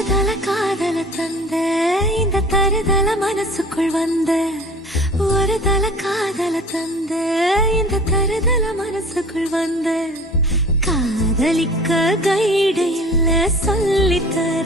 தருதல காதல தந்த இந்த தருதல மனசுக்குள் வந்த ஒரு தல காதல தந்த இந்த தருதல மனசுக்குள் வந்த காதலிக்க கைடு இல்ல சொல்லித்தர